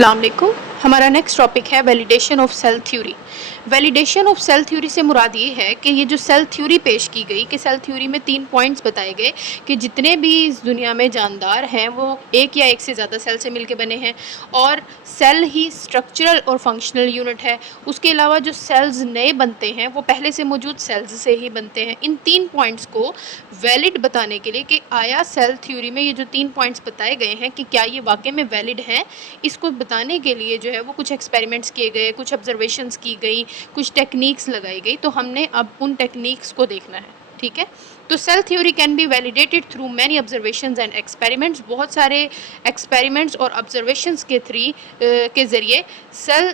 अस्सलाम वालेकुम। हमारा नेक्स्ट टॉपिक है validation of cell theory. Validation of cell theory से मुराद ये है कि ये जो सेल थ्योरी पेश की गई कि सेल थ्योरी में 3 पॉइंट्स बताए गए कि जितने भी इस दुनिया में जानदार हैं वो एक या एक से ज़्यादा सेल से मिलकर बने हैं और सेल ही स्ट्रक्चरल और फंक्शनल यूनिट है। उसके अलावा जो सेल्स नए बनते हैं वो पहले से मौजूद सेल्स से ही बनते हैं। इन 3 पॉइंट्स को वैलिड बताने के लिए कि आया सेल थ्योरी में ये जो 3 पॉइंट्स बताए गए हैं कि क्या ये वाकई में वैलिड हैं, इसको बताने के लिए जो है वो कुछ एक्सपेरिमेंट्स किए गए, कुछ ऑब्जर्वेशंस की गई, कुछ टेक्निक्स लगाई गई। तो हमने अब उन टेक्निक्स को देखना है, ठीक है। तो cell theory can be validated through many observations and experiments. बहुत सारे एक्सपेरिमेंट्स और ऑब्जर्वेशंस के ज़रिए सेल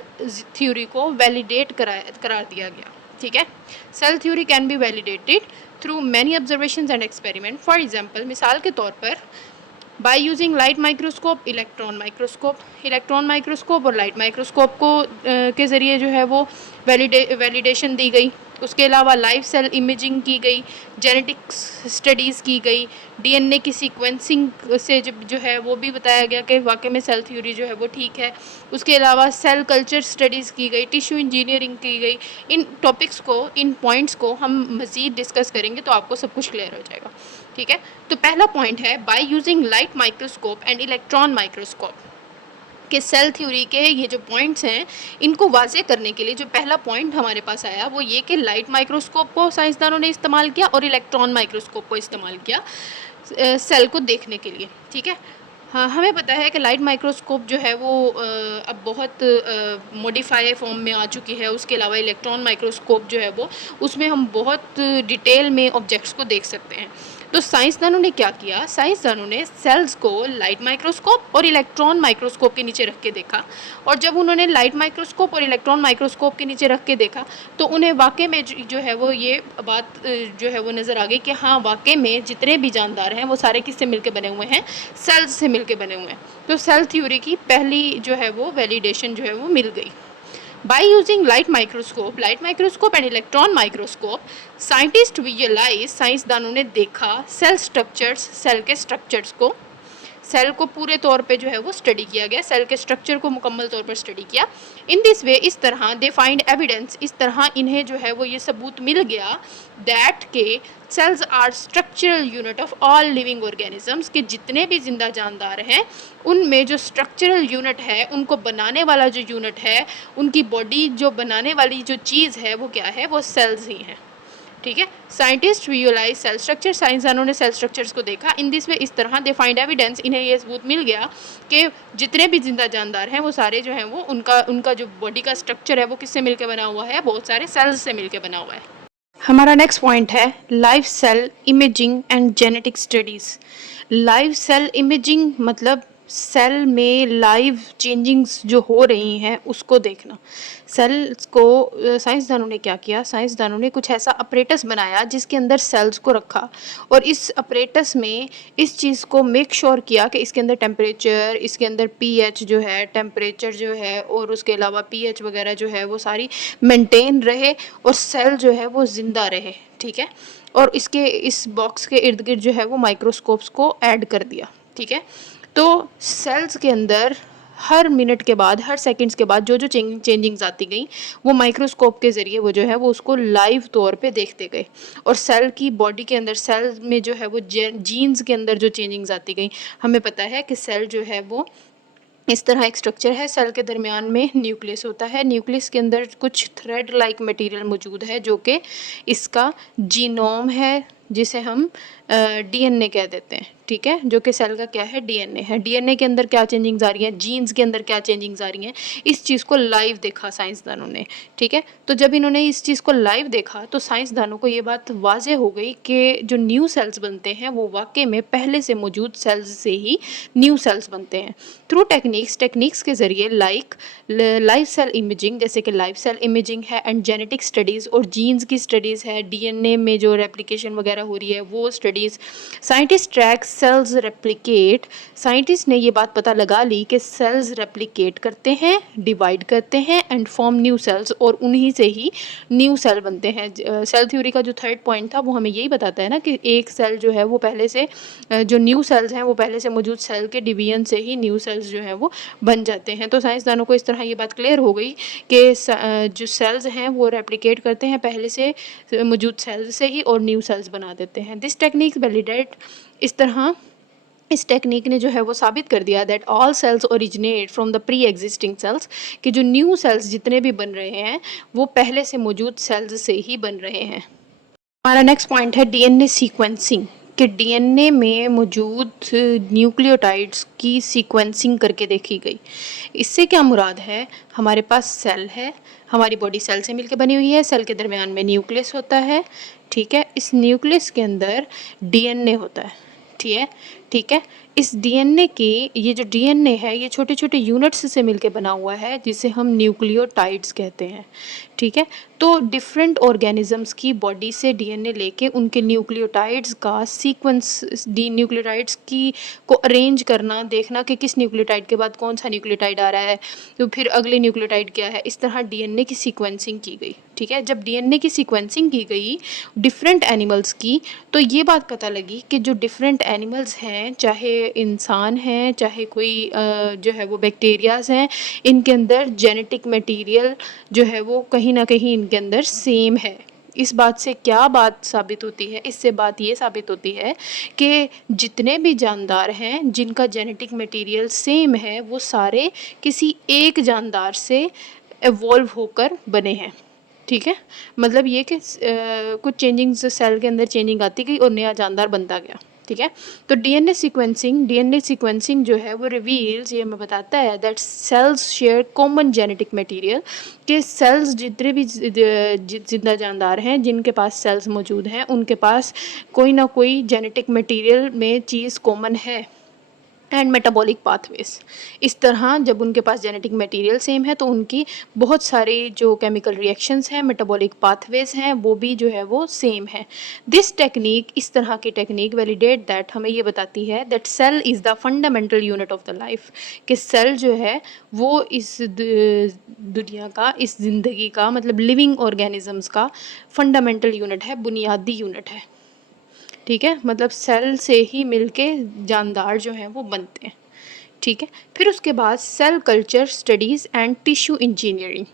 थ्योरी को वैलिडेट करार दिया गया, ठीक है। Cell theory can be validated through many observations and experiment. For example, मिसाल के तौर पर by using light microscope, electron microscope और लाइट माइक्रोस्कोप को के ज़रिए जो है वो वैलिडेशन दी गई। उसके अलावा लाइव सेल इमेजिंग की गई, जेनेटिक्स स्टडीज़ की गई, डीएनए की सीक्वेंसिंग से जो है वो भी बताया गया कि वाकई में सेल थ्योरी जो है वो ठीक है। उसके अलावा सेल कल्चर स्टडीज़ की गई, टिश्यू इंजीनियरिंग की गई। इन टॉपिक्स को, इन पॉइंट्स को हम मज़ीद डिस्कस करेंगे तो आपको सब कुछ क्लियर हो जाएगा, ठीक है। तो पहला पॉइंट है bye using light microscope and electron microscope के सेल थ्योरी के ये जो पॉइंट्स हैं इनको वाज़े करने के लिए जो पहला पॉइंट हमारे पास आया वो ये कि लाइट माइक्रोस्कोप को साइंसदानों ने इस्तेमाल किया और इलेक्ट्रॉन माइक्रोस्कोप को इस्तेमाल किया सेल को देखने के लिए, ठीक है। हाँ, हमें पता है कि लाइट माइक्रोस्कोप जो है वो अब बहुत मॉडिफाई फॉर्म में आ चुकी है। उसके अलावा इलेक्ट्रॉन माइक्रोस्कोप जो है वो उसमें हम बहुत डिटेल में ऑब्जेक्ट्स को देख सकते हैं। तो साइंसदानों ने क्या किया, साइंसदानों ने सेल्स को लाइट माइक्रोस्कोप और इलेक्ट्रॉन माइक्रोस्कोप के नीचे रख के देखा और जब उन्होंने लाइट माइक्रोस्कोप और इलेक्ट्रॉन माइक्रोस्कोप के नीचे रख के देखा तो उन्हें वाकई में जो है वो ये बात जो है वो नज़र आ गई कि हाँ, वाकई में जितने भी जानदार हैं वो सारे किससे मिलकर बने हुए हैं, सेल्स से मिलकर बने हुए हैं। तो सेल थ्योरी की पहली जो है वो वैलिडेशन जो है वो मिल गई। By using light microscope and electron microscope, scientist visualise, साइंसदानों ने देखा सेल स्ट्रक्चर्स, सेल के स्ट्रक्चर्स को, सेल को पूरे तौर पे जो है वो स्टडी किया गया, सेल के स्ट्रक्चर को मुकम्मल तौर पर स्टडी किया। इन दिस वे, इस तरह दे फाइंड एविडेंस, इस तरह इन्हें जो है वो ये सबूत मिल गया दैट के cells are structural unit of all living organisms, के जितने भी जिंदा जानदार हैं उनमें जो स्ट्रक्चरल यूनिट है, उनको बनाने वाला जो यूनिट है, उनकी बॉडी जो बनाने वाली जो चीज़ है वो क्या है, वो सेल्स ही हैं, ठीक है। साइंटिस्ट विजुअलाइज सेल स्ट्रक्चर, साइंसदानों ने सेल स्ट्रक्चर्स को देखा। इन दिस वे, इस तरह दे फाइंड एविडेंस, इन्हें ये सबूत मिल गया कि जितने भी जिंदा जानदार हैं वो सारे जो हैं वो उनका जो बॉडी का स्ट्रक्चर है वो किससे मिलकर बना हुआ है, बहुत सारे सेल्स से मिलकर बना हुआ है। हमारा नेक्स्ट पॉइंट है live cell imaging and genetic studies. Live cell imaging मतलब सेल में लाइव चेंजिंग्स जो हो रही हैं उसको देखना। सेल्स को साइंसदानों ने क्या किया, साइंसदानों ने कुछ ऐसा अपरेटस बनाया जिसके अंदर सेल्स को रखा और इस अपरेटस में इस चीज़ को मेक श्योर किया कि इसके अंदर टेम्परेचर, इसके अंदर पीएच जो है, टेम्परेचर जो है और उसके अलावा पीएच वगैरह जो है वो सारी मेंटेन रहे और सेल जो है वो ज़िंदा रहे, ठीक है। और इस बॉक्स के इर्द गिर्द जो है वो माइक्रोस्कोप्स को ऐड कर दिया, ठीक है। तो सेल्स के अंदर हर मिनट के बाद, हर सेकंड्स के बाद जो जो चेंजिंग्स आती गई वो माइक्रोस्कोप के ज़रिए वो जो है वो उसको लाइव तौर पे देखते गए और सेल की बॉडी के अंदर, सेल में जो है वो जीन्स के अंदर जो चेंजिंग्स आती गई। हमें पता है कि सेल जो है वो इस तरह एक स्ट्रक्चर है, सेल के दरमियान में न्यूक्लियस होता है, न्यूक्लियस के अंदर कुछ थ्रेड लाइक मटेरियल मौजूद है जो कि इसका जीनोम है, जिसे हम डीएनए कह देते हैं, ठीक है, जो कि सेल का क्या है, डीएनए है। डीएनए के अंदर क्या चेंजिंग्स आ रही हैं, जीन्स के अंदर क्या चेंजिंग्स आ रही हैं, इस चीज़ को लाइव देखा साइंसदानों ने, ठीक है। तो जब इन्होंने इस चीज़ को लाइव देखा तो साइंसदानों को ये बात वाजे हो गई कि जो न्यू सेल्स बनते हैं वो वाकई में पहले से मौजूद सेल्स से ही न्यू सेल्स बनते हैं थ्रू टेक्निक्स के ज़रिए लाइक लाइव सेल इमेजिंग, जैसे कि लाइव सेल इमेजिंग है एंड जेनेटिक स्टडीज़ और जीन्स की स्टडीज़ है, डीएनए में जो रेप्लिकेशन वगैरह वगैरह हो रही है वो studies. Scientist track cells replicate, scientist ने ये बात पता लगा ली कि सेल्स रेप्लिकेट करते हैं, डिवाइड करते हैं एंड फॉर्म न्यू सेल्स, और उन्हीं से ही न्यू सेल बनते हैं। सेल थ्योरी का जो थर्ड पॉइंट था वो हमें यही बताता है ना कि एक सेल जो है वो पहले से जो न्यू सेल्स हैं वो पहले से मौजूद सेल के डिवीजन से ही न्यू सेल्स जो हैं वो बन जाते हैं। तो साइंसदानों को इस तरह ये बात क्लियर हो गई कि जो सेल्स हैं वो रेप्लिकेट करते हैं पहले से मौजूद सेल्स से ही और न्यू सेल्स बना देते हैं। दिस टेक्निक वैलिडेट, इस टेक्निक ने जो है वो साबित कर दिया that all cells originate from the pre existing cells, कि जो न्यू सेल्स जितने भी बन रहे हैं वो पहले से मौजूद सेल्स से ही बन रहे हैं। हमारा नेक्स्ट पॉइंट है डीएनए सीक्वेंसिंग, कि डीएनए में मौजूद न्यूक्लियोटाइड्स की सीक्वेंसिंग करके देखी गई। इससे क्या मुराद है, हमारे पास सेल है, हमारी बॉडी सेल से मिलकर बनी हुई है, सेल के दरमियान में न्यूक्लियस होता है, ठीक है, इस न्यूक्लियस के अंदर डीएनए होता है, ठीक है। इस डीएनए की, ये जो डीएनए है ये छोटे छोटे यूनिट्स से मिलके बना हुआ है जिसे हम न्यूक्लियोटाइड्स कहते हैं, ठीक है। तो डिफरेंट ऑर्गेनिजम्स की बॉडी से डीएनए लेके उनके न्यूक्लियोटाइड्स का सीक्वेंस, न्यूक्लियोटाइड्स की को अरेंज करना, देखना कि किस न्यूक्लियोटाइड के बाद कौन सा न्यूक्लियोटाइड आ रहा है, तो फिर अगले न्यूक्लियोटाइड क्या है, इस तरह डीएनए की सीक्वेंसिंग की गई, ठीक है। जब डीएनए की सीक्वेंसिंग की गई डिफरेंट एनिमल्स की, तो ये बात पता लगी कि जो डिफरेंट एनिमल्स हैं, चाहे इंसान हैं चाहे कोई जो है वो बैक्टीरियाज हैं, इनके अंदर जेनेटिक मटेरियल जो है वो कहीं ना कहीं इनके अंदर सेम है। इस बात से क्या बात साबित होती है, इससे बात ये साबित होती है कि जितने भी जानदार हैं जिनका जेनेटिक मटेरियल सेम है वो सारे किसी एक जानदार से एवॉल्व होकर बने हैं, ठीक है। मतलब ये कि कुछ चेंजिंग सेल के अंदर चेंजिंग आती गई और नया जानदार बनता गया, ठीक है। तो डीएनए सीक्वेंसिंग जो है वो रिवील्स, ये हमें बताता है that cells share common genetic material, कि सेल्स जितने भी जिंदा जानदार हैं जिनके पास सेल्स मौजूद हैं उनके पास कोई ना कोई जेनेटिक मटेरियल में चीज़ कॉमन है, एंड मेटाबॉलिक पाथवेज। इस तरह जब उनके पास जेनेटिक मटेरियल सेम है तो उनकी बहुत सारी जो केमिकल रिएक्शंस हैं, मेटाबॉलिक पाथवेज हैं, वो भी जो है वो सेम है। दिस टेक्निक, इस तरह की टेक्निक वैलिडेट दैट, हमें ये बताती है that cell is the fundamental unit of the life, कि सेल जो है वो इस दुनिया का, इस ज़िंदगी का, मतलब लिविंग ऑर्गेनिजम्स का फंडामेंटल यूनिट है, बुनियादी यूनिट है, ठीक है। मतलब सेल से ही मिलके जानदार जो हैं वो बनते हैं, ठीक है। फिर उसके बाद cell culture studies and tissue engineering,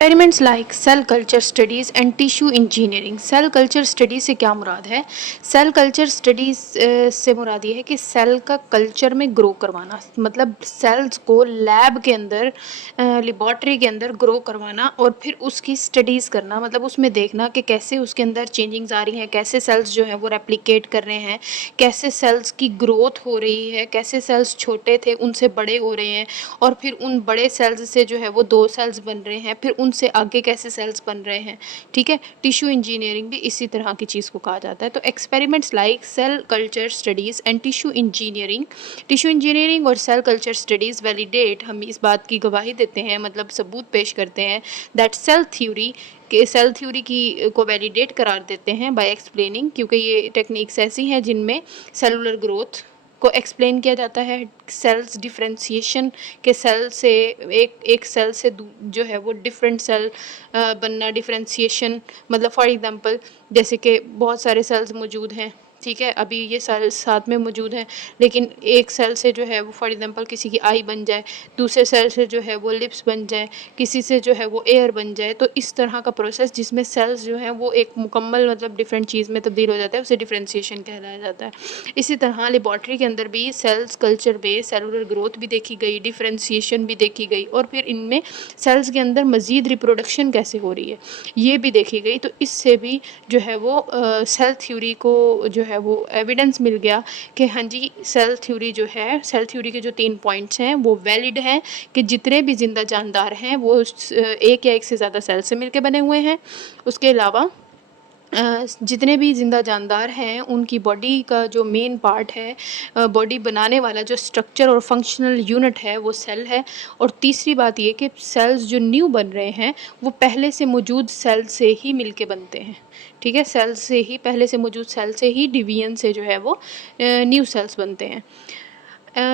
experiments like cell culture studies and tissue engineering. Cell culture study से क्या मुराद है, सेल कल्चर स्टडीज़ से मुराद ये है कि सेल का कल्चर में ग्रो करवाना, मतलब सेल्स को लैब के अंदर, लेबॉर्ट्री के अंदर ग्रो करवाना और फिर उसकी स्टडीज़ करना, मतलब उसमें देखना कि कैसे उसके अंदर चेंजिंग्स आ रही हैं, कैसे सेल्स जो हैं वो रेप्लिकेट कर रहे हैं, कैसे सेल्स की ग्रोथ हो रही है, कैसे सेल्स छोटे थे उनसे बड़े हो रहे हैं, और फिर उन बड़े सेल्स से जो है वो 2 सेल्स बन रहे हैं, फिर उनसे आगे कैसे सेल्स बन रहे हैं, ठीक है। टिश्यू इंजीनियरिंग भी इसी तरह की चीज़ को कहा जाता है। तो experiments like cell culture studies and tissue engineering और सेल कल्चर स्टडीज़ वैलिडेट, हम इस बात की गवाही देते हैं, मतलब सबूत पेश करते हैं दैट सेल थ्योरी की को वैलिडेट करार देते हैं बाय एक्सप्लेनिंग, क्योंकि ये टेक्निक्स ऐसी हैं जिनमें सेलुलर ग्रोथ को एक्सप्लेन किया जाता है, सेल्स डिफ्रेंशिएशन के सेल से एक सेल से जो है वो डिफरेंट सेल बनना, डिफ्रेंशिएशन, मतलब फॉर एग्जांपल जैसे कि बहुत सारे सेल्स मौजूद हैं, ठीक है, अभी ये सेल साथ में मौजूद हैं, लेकिन एक सेल से जो है वो फॉर एग्जांपल किसी की आई बन जाए, दूसरे सेल से जो है वो लिप्स बन जाए, किसी से जो है वो एयर बन जाए, तो इस तरह का प्रोसेस जिसमें सेल्स जो हैं वो एक मुकम्मल, मतलब डिफरेंट चीज़ में तब्दील हो जाता है, उसे डिफ्रेंशिएशन कहलाया जाता है। इसी तरह लेबॉर्ट्री के अंदर भी cells culture based cellular growth भी देखी गई, डिफ्रेंशिएशन भी देखी गई, और फिर इनमें सेल्स के अंदर मज़ीद रिप्रोडक्शन कैसे हो रही है ये भी देखी गई। तो इससे भी जो है वो सेल थ्योरी को जो है वो एविडेंस मिल गया कि हाँ जी, सेल थ्योरी के जो 3 पॉइंट्स हैं वो वैलिड हैं, कि जितने भी जिंदा जानदार हैं वो एक या एक से ज़्यादा सेल से मिलके बने हुए हैं। उसके अलावा जितने भी ज़िंदा जानदार हैं उनकी बॉडी का जो मेन पार्ट है, बॉडी बनाने वाला जो स्ट्रक्चर और फंक्शनल यूनिट है वो सेल है। और तीसरी बात ये कि सेल्स जो न्यू बन रहे हैं वो पहले से मौजूद सेल से ही मिलके बनते हैं। ठीक है, सेल से ही, पहले से मौजूद सेल से ही डिवीजन से जो है वो न्यू सेल्स बनते हैं।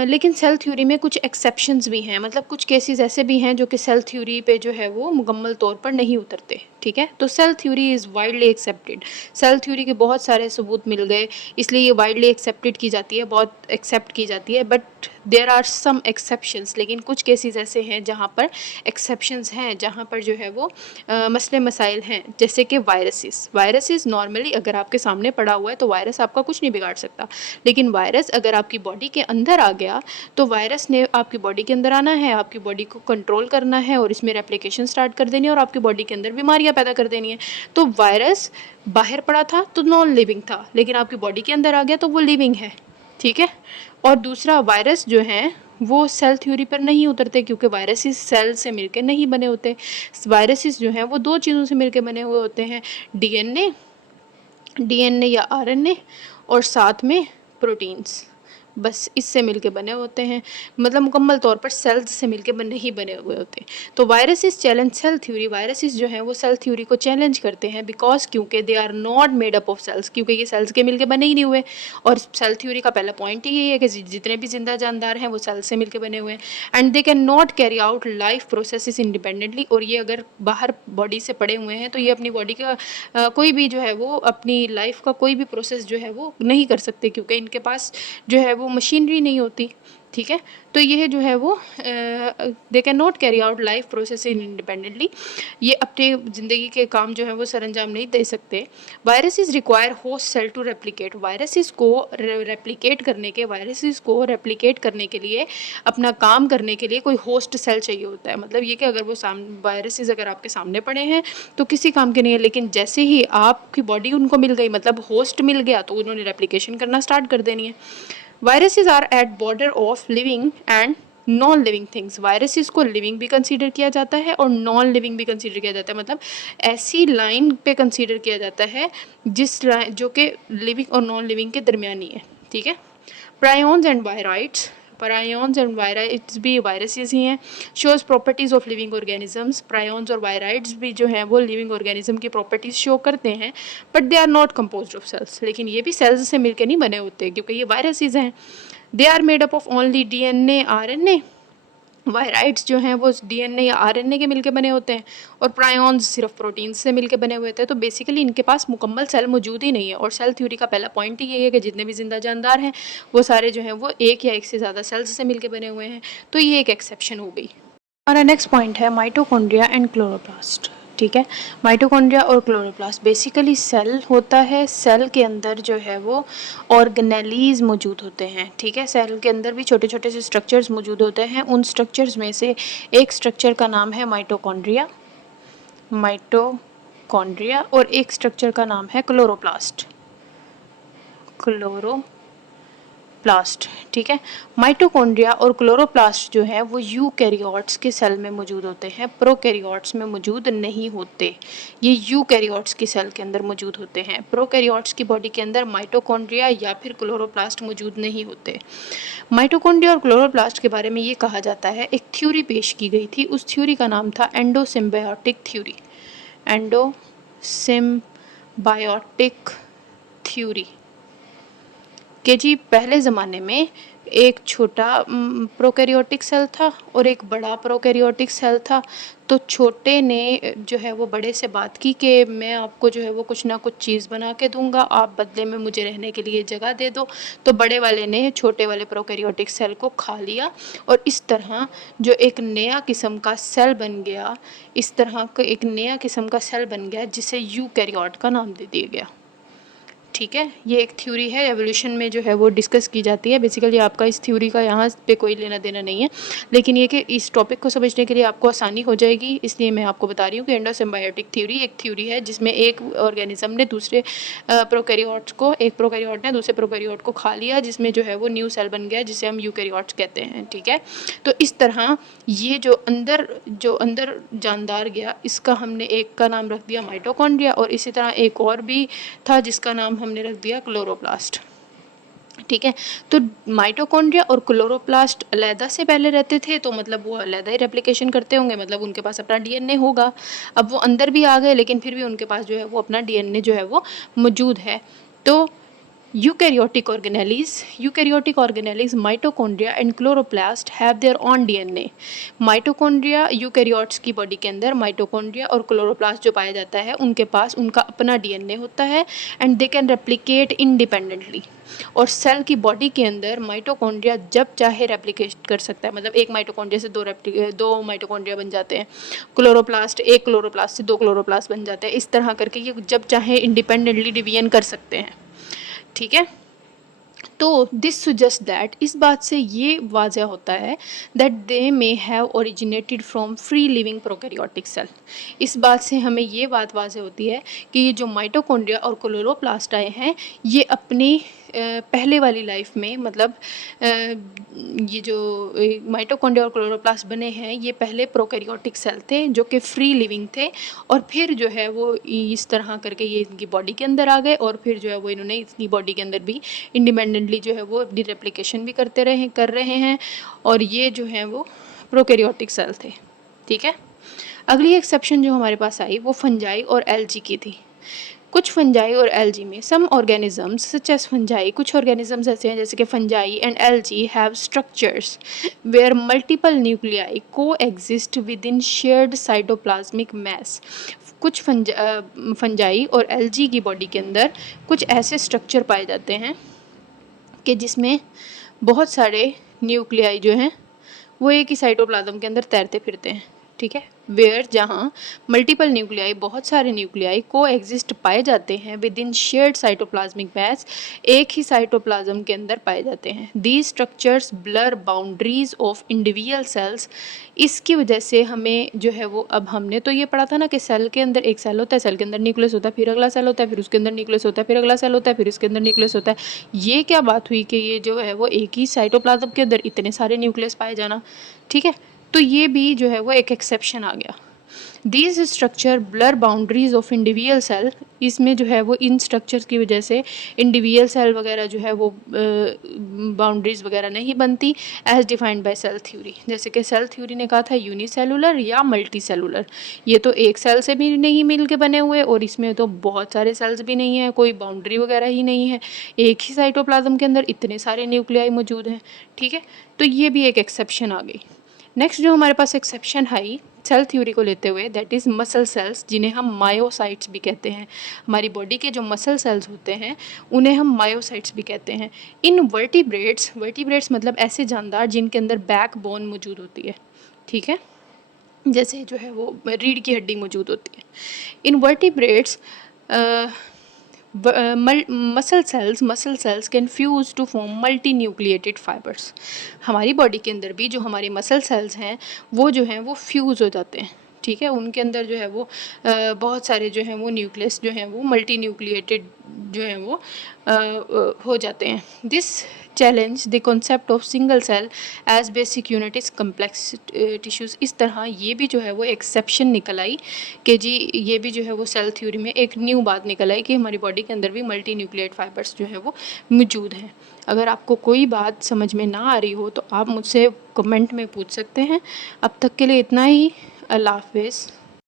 लेकिन सेल थ्योरी में कुछ एक्सेप्शंस भी हैं, मतलब कुछ केसेस ऐसे भी हैं जो कि सेल थ्योरी पे जो है वो मुकम्मल तौर पर नहीं उतरते। ठीक है, तो cell theory is widely accepted. Cell theory के बहुत सारे सबूत मिल गए, इसलिए ये वाइडली एक्सेप्टेड की जाती है, बहुत एक्सेप्ट की जाती है। But there are some exceptions, लेकिन कुछ केसेस ऐसे हैं जहाँ पर एक्सेप्शंस हैं, जहाँ पर जो है वो मसले मसाइल हैं। जैसे कि वायरसेस नॉर्मली अगर आपके सामने पड़ा हुआ है तो वायरस आपका कुछ नहीं बिगाड़ सकता। लेकिन वायरस अगर आपकी बॉडी के अंदर आ गया तो वायरस ने आपकी बॉडी के अंदर आना है, आपकी बॉडी को कंट्रोल करना है और इसमें रेप्लिकेशन स्टार्ट कर देनी है और आपकी बॉडी के अंदर बीमारियां पैदा कर देनी है। तो वायरस बाहर पड़ा था तो नॉन लिविंग था, लेकिन आपकी बॉडी के अंदर आ गया तो वो लिविंग है। ठीक है, और दूसरा, वायरस जो हैं वो सेल थ्योरी पर नहीं उतरते क्योंकि वायरसेस सेल से मिलकर नहीं बने होते। वायरसेस जो हैं वो दो चीज़ों से मिलकर बने हुए होते हैं, डीएनए या आरएनए, और साथ में प्रोटीन्स। बस इससे मिलके बने होते हैं, मतलब मुकम्मल तौर पर सेल्स से मिलके नहीं बने हुए होते। तो viruses challenge cell theory, viruses जो हैं वो सेल थ्योरी को चैलेंज करते हैं बिकॉज क्योंकि they are not made up of cells, क्योंकि ये सेल्स के मिलके बने ही नहीं हुए। और सेल थ्योरी का पहला पॉइंट ही यही है कि जितने भी जिंदा जानदार हैं वो सेल से मिलके बने हुए हैं and they can not carry out life processes independently. और ये अगर बाहर बॉडी से पड़े हुए हैं तो ये अपनी बॉडी का कोई भी जो है वो अपनी लाइफ का कोई भी प्रोसेस जो है वो नहीं कर सकते क्योंकि इनके पास जो है वो मशीनरी नहीं होती। ठीक है, तो ये जो है वो they can not carry out life process independently, ये अपने ज़िंदगी के काम जो है वो सरअंजाम नहीं दे सकते। Viruses require host cell to replicate, viruses को रेप्लिकेट करने के लिए अपना काम करने के लिए कोई होस्ट सेल चाहिए होता है। मतलब ये कि अगर वो वायरसेस अगर आपके सामने पड़े हैं तो किसी काम के नहीं है, लेकिन जैसे ही आपकी बॉडी उनको मिल गई, मतलब होस्ट मिल गया, तो उन्होंने रेप्लिकेशन करना स्टार्ट कर देनी है। Viruses are at border of living and non living things, viruses को लिविंग भी कंसीडर किया जाता है और नॉन लिविंग भी कंसीडर किया जाता है। मतलब ऐसी लाइन पे कंसीडर किया जाता है जिस लाइन जो कि लिविंग और नॉन लिविंग के दरमियानी है। ठीक है, prions and viroids, prions and viroids भी वायरसेस ही हैं। Shows properties of living organisms, prions और वायराइड्स भी जो हैं वो लिविंग ऑर्गेनिज्म की प्रॉपर्टीज़ शो करते हैं but they are not composed of cells, लेकिन ये भी सेल्स से मिलकर नहीं बने होते क्योंकि ये वायरसेस हैं। They are made up of only DNA RNA, viroids जो हैं वो डीएनए या आरएनए के मिलके बने होते हैं और प्रायोन्स सिर्फ प्रोटीन्स से मिलके बने हुए होते हैं। तो बेसिकली इनके पास मुकम्मल सेल मौजूद ही नहीं है। और सेल थ्योरी का पहला पॉइंट ही ये है कि जितने भी जिंदा जानदार हैं वो सारे जो हैं वो एक या एक से ज़्यादा सेल्स से मिलके बने हुए हैं। तो ये एक एक्सेप्शन हो गई। हमारा नेक्स्ट पॉइंट है माइटोकॉन्ड्रिया एंड क्लोरोप्लास्ट। ठीक है, माइटोकॉन्ड्रिया और क्लोरोप्लास्ट बेसिकली सेल होता है, सेल के अंदर जो है वो ऑर्गेनेलीज मौजूद होते हैं। ठीक है, सेल के अंदर भी छोटे छोटे से स्ट्रक्चर्स मौजूद होते हैं। उन स्ट्रक्चर्स में से एक स्ट्रक्चर का नाम है माइटोकॉन्ड्रिया, और एक स्ट्रक्चर का नाम है क्लोरोप्लास्ट। ठीक है, माइटोकॉन्ड्रिया और क्लोरोप्लास्ट जो है वो यूकैरियोट्स के सेल में मौजूद होते हैं, प्रोकैरियोट्स में मौजूद नहीं होते। ये यूकैरियोट्स की सेल के अंदर मौजूद होते हैं। प्रोकैरियोट्स की बॉडी के अंदर माइटोकॉन्ड्रिया या फिर क्लोरोप्लास्ट मौजूद नहीं होते। माइटोकॉन्ड्रिया और क्लोरोप्लास्ट के बारे में ये कहा जाता है, एक थ्योरी पेश की गई थी, उस थ्योरी का नाम था एंडोसिम्बायोटिक थ्योरी। एंडोसिम्बायोटिक थ्योरी कि जी पहले ज़माने में एक छोटा प्रोकैरियोटिक सेल था और एक बड़ा प्रोकैरियोटिक सेल था। तो छोटे ने जो है वो बड़े से बात की कि मैं आपको जो है वो कुछ ना कुछ चीज़ बना के दूंगा, आप बदले में मुझे रहने के लिए जगह दे दो। तो बड़े वाले ने छोटे वाले प्रोकैरियोटिक सेल को खा लिया और इस तरह जो एक नया किस्म का सेल बन गया, जिसे यूकैरियोट का नाम दे दिया गया। ठीक है, ये एक थ्योरी है, एवोल्यूशन में जो है वो डिस्कस की जाती है। बेसिकली आपका इस थ्योरी का यहाँ पे कोई लेना देना नहीं है, लेकिन ये कि इस टॉपिक को समझने के लिए आपको आसानी हो जाएगी, इसलिए मैं आपको बता रही हूँ कि एंडोसिम्बायोटिक थ्योरी एक थ्योरी है जिसमें एक ऑर्गेनिज्म ने दूसरे प्रोकैरियोट्स को, एक प्रोकैरियोट ने दूसरे प्रोकैरियोट को खा लिया, जिसमें जो है वो न्यू सेल बन गया जिसे हम यूकैरियोट्स कहते हैं। ठीक है, तो इस तरह ये जो अंदर जानदार गया, इसका हमने एक का नाम रख दिया माइटोकॉन्ड्रिया, और इसी तरह एक और भी था जिसका नाम हमने रख दिया क्लोरोप्लास्ट। ठीक है, तो माइटोकॉन्ड्रिया और क्लोरोप्लास्ट अलहदा से पहले रहते थे, तो मतलब वो अलहदा ही रेप्लिकेशन करते होंगे, मतलब उनके पास अपना डीएनए होगा। अब वो अंदर भी आ गए, लेकिन फिर भी उनके पास जो है वो अपना डीएनए जो है वो मौजूद है। तो eukaryotic organelles mitochondria and chloroplast have their on DNA. Mitochondria eukaryotes की बॉडी के अंदर, माइटोकॉन्ड्रिया और क्लोरोप्लास्ट जो पाया जाता है उनके पास उनका अपना डीएनए होता है, and they can replicate independently. और सेल की बॉडी के अंदर माइटोकॉन्ड्रिया जब चाहे रेप्लिकेट कर सकता है, मतलब एक माइटोकॉन्ड्रिया से दो माइटोकॉन्ड्रिया बन जाते हैं, एक क्लोरोप्लास्ट से दो क्लोरोप्लास्ट बन जाते हैं, इस तरह करके ये जब चाहे इंडिपेंडेंटली डिवीजन कर सकते हैं। ठीक है, तो दिस सुजेस्ट दैट, इस बात से ये वाज़ह होता है that they may have originated from free living prokaryotic cell. इस बात से हमें ये बात वाज़ह होती है कि ये जो माइटोकॉन्ड्रिया और क्लोरोप्लास्ट आए हैं, ये अपनी पहले वाली लाइफ में, मतलब ये जो माइटोकॉन्ड्रिया और क्लोरोप्लास्ट बने हैं, ये पहले प्रोकैरियोटिक सेल थे जो कि फ्री लिविंग थे, और फिर जो है वो इस तरह करके ये इनकी बॉडी के अंदर आ गए, और फिर जो है वो इन्होंने इसकी बॉडी के अंदर भी इंडिपेंडेंटली जो है वो अपनी रेप्लिकेशन भी कर रहे हैं, और ये जो है वो प्रोकैरियोटिक सेल थे। ठीक है, अगली एक्सेप्शन जो हमारे पास आई वो फंजाई और एल्गी की थी। कुछ फंजाई और एल्गी में, some organisms such as fungi, कुछ ऑर्गेनिजम्स ऐसे हैं जैसे कि fungi and algae have structures where multiple nuclei coexist within shared cytoplasmic mass. कुछ फंजाई और एल्गी की बॉडी के अंदर कुछ ऐसे स्ट्रक्चर पाए जाते हैं कि जिसमें बहुत सारे न्यूक्लियाई जो हैं वो एक ही साइटोप्लाज्म के अंदर तैरते फिरते हैं। ठीक है, वेयर, जहाँ मल्टीपल न्यूक्लियाई, बहुत सारे न्यूक्लियाई को एग्जिस्ट पाए जाते हैं within shared cytoplasmic mass, एक ही साइटोप्लाज्म के अंदर पाए जाते हैं। These structures blur boundaries of individual cells. इसकी वजह से हमें जो है वो, अब हमने तो ये पढ़ा था ना कि सेल के अंदर एक सेल होता है, सेल के अंदर न्यूक्लियस होता है, फिर अगला सेल होता है, फिर उसके अंदर न्यूक्लियस होता है, फिर अगला सेल होता है, फिर उसके अंदर न्यूक्लियस होता है। ये क्या बात हुई कि ये जो है वो एक ही साइटोप्लाज्म के अंदर इतने सारे न्यूक्लियस पाए जाना। ठीक है, तो ये भी जो है वो एक एक्सेप्शन आ गया। These structure blur boundaries of individual cell. इसमें जो है वो इन स्ट्रक्चर्स की वजह से इंडिविजुअल सेल वगैरह जो है वो बाउंड्रीज वगैरह नहीं बनती, as defined by cell theory. जैसे कि सेल थ्योरी ने कहा था यूनिसेलुलर या मल्टी सेलुलर। ये तो एक सेल से भी नहीं मिल के बने हुए, और इसमें तो बहुत सारे सेल्स भी नहीं है, कोई बाउंड्री वगैरह ही नहीं है, एक ही साइटोप्लाज्म के अंदर इतने सारे न्यूक्लियाई मौजूद हैं। ठीक है, तो ये भी एक एक्सेप्शन आ गई। नेक्स्ट जो हमारे पास एक्सेप्शन आई सेल थ्योरी को लेते हुए, दैट इज़ मसल सेल्स, जिन्हें हम मायोसाइट्स भी कहते हैं। हमारी बॉडी के जो मसल सेल्स होते हैं उन्हें हम मायोसाइट्स भी कहते हैं। इन वर्टिब्रेट्स मतलब ऐसे जानदार जिनके अंदर बैक बोन मौजूद होती है। ठीक है, जैसे जो है वो रीढ़ की हड्डी मौजूद होती है। Invertebrates muscle cells can fuse to form multinucleated fibres. हमारी बॉडी के अंदर भी जो हमारे मसल सेल्स हैं वो जो हैं वो फ्यूज़ हो जाते हैं। ठीक है, उनके अंदर जो है वो बहुत सारे जो हैं वो न्यूक्लियस जो हैं वो मल्टी न्यूक्लिएटेड जो हैं वो हो जाते हैं। This challenge the concept of single cell as basic unit is complex tissues. इस तरह ये भी जो है वो एक्सेप्शन निकल आई कि जी ये भी जो है वो सेल थ्योरी में एक न्यू बात निकल आई कि हमारी बॉडी के अंदर भी मल्टी न्यूक्लिएट फाइबर्स जो है वो मौजूद हैं। अगर आपको कोई बात समझ में ना आ रही हो तो आप मुझसे कमेंट में पूछ सकते हैं। अब तक के लिए इतना ही। अल्लाह हाफ़िज़।